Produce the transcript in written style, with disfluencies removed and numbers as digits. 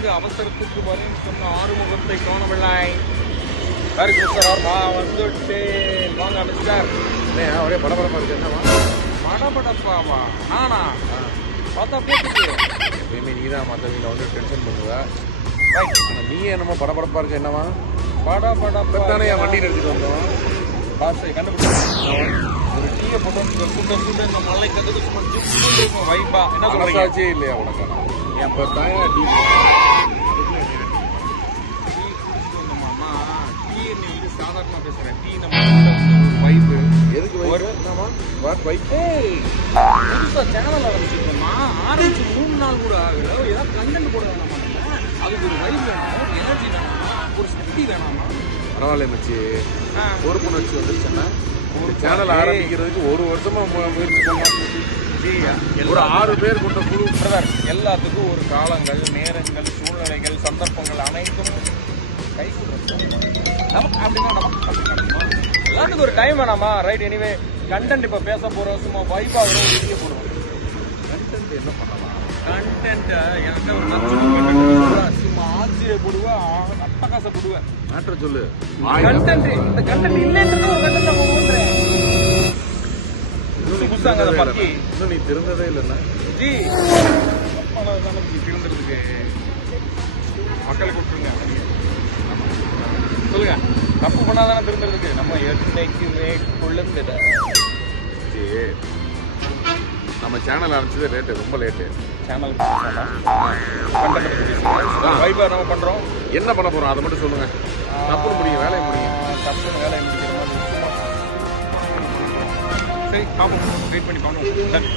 எங்க அவசரத்துக்கு வரும்னு சொன்ன ஆறுமுகத்தை காணவில்லை. வந்துட்டு வாங்க மிஸ்டர். ஒரே படபடப்பா இருக்கு. என்னவா படபடப்பாவா? நானா பார்த்தா போட்டுட்டு எப்பயுமே நீ தான் மற்றவங்களை வந்து டென்ஷன் பண்ணுவ. ஆனால் நீ என்னமோ படபடப்பா இருக்கு. என்னவா படபடப்பானே என் வண்டியில் எடுத்துட்டு வந்தோம். பாசை கண்டுபிடிச்சேன். ஒரு டீயை போட்டு சுட்ட இந்த மலை கற்றுக்கு சும்மா வைப்பா. என்ன மனசாட்சியே இல்லையா உனக்கு? இப்போ தாயா டீ சாதாரணமா பேசுறேன். டீ நம்ம வைப்பு எதுக்கு வைப்பு? புதுசா சேனல் ஆரம்பிச்சிருக்கோமா? ஆரம்பிச்சு 3 நாள் கூட ஆகல. ஏதாவது கண்டென்ட் போட வேணாமா? அதுக்கு ஒரு வைப் வேணும், ஒரு எனர்ஜி வேணாமா, ஒரு சக்தி வேணாமா? பரவாயில்ல மச்சி, பொறுப்புணர்ச்சி வந்துருச்சுன்னா ஒரு சேனல் ஆரம்பிக்கிறதுக்கு 1 வருஷமா முயற்சி பண்ணலாம். ஒரு 6 பேர் கொண்ட குழு. எல்லாத்துக்கும் ஒரு காலங்கள், நேரங்கள், சூழ்நிலைகள், சந்தர்ப்பங்கள் அனைத்தும் கை நமக்கு அப்படின்னா எல்லாத்துக்கும் ஒரு டைம் வேணாமா? ரைட். எனிவே கண்டென்ட் இப்போ பேச போகிறோம். சும்மா வைப்பாக வரும், வீடியோ போடுவோம். கண்டென்ட் என்ன பண்ணலாம்? கண்டென்ட் எனக்கு ஒரு நச்சு சும்மா ஆச்சரியப்படுவேன், அட்டகாசப்படுவேன். மேட்டர் சொல்லு. கண்டென்ட் இந்த கண்டென்ட் இல்லைன்றது ஒரு கண்டென்ட் நம்ம ஓடுறேன். இன்னும் நீ திருந்ததே இல்லைன்னா ஜி தானே திருந்துறதுக்கு மக்களை கொடுத்துருங்க. சொல்லுங்க, தப்பு பண்ணாதானே திருந்துறதுக்கு. நம்ம என்னைக்குமே கொள்ளுங்கிற நம்ம சேனல் ஆரம்பிச்சது லேட்டு, ரொம்ப லேட்டு. சேனல் வைபர் நம்ம பண்றோம். என்ன பண்ண போறோம் அதை மட்டும் சொல்லுங்க. தப்புன்னு முடியும், வேலையை முடியும். தப்புன்னு வேலையை முடிக்கிற மாதிரி. சரி, பார்ப்போம். வெயிட் பண்ணி பார்ப்போம்.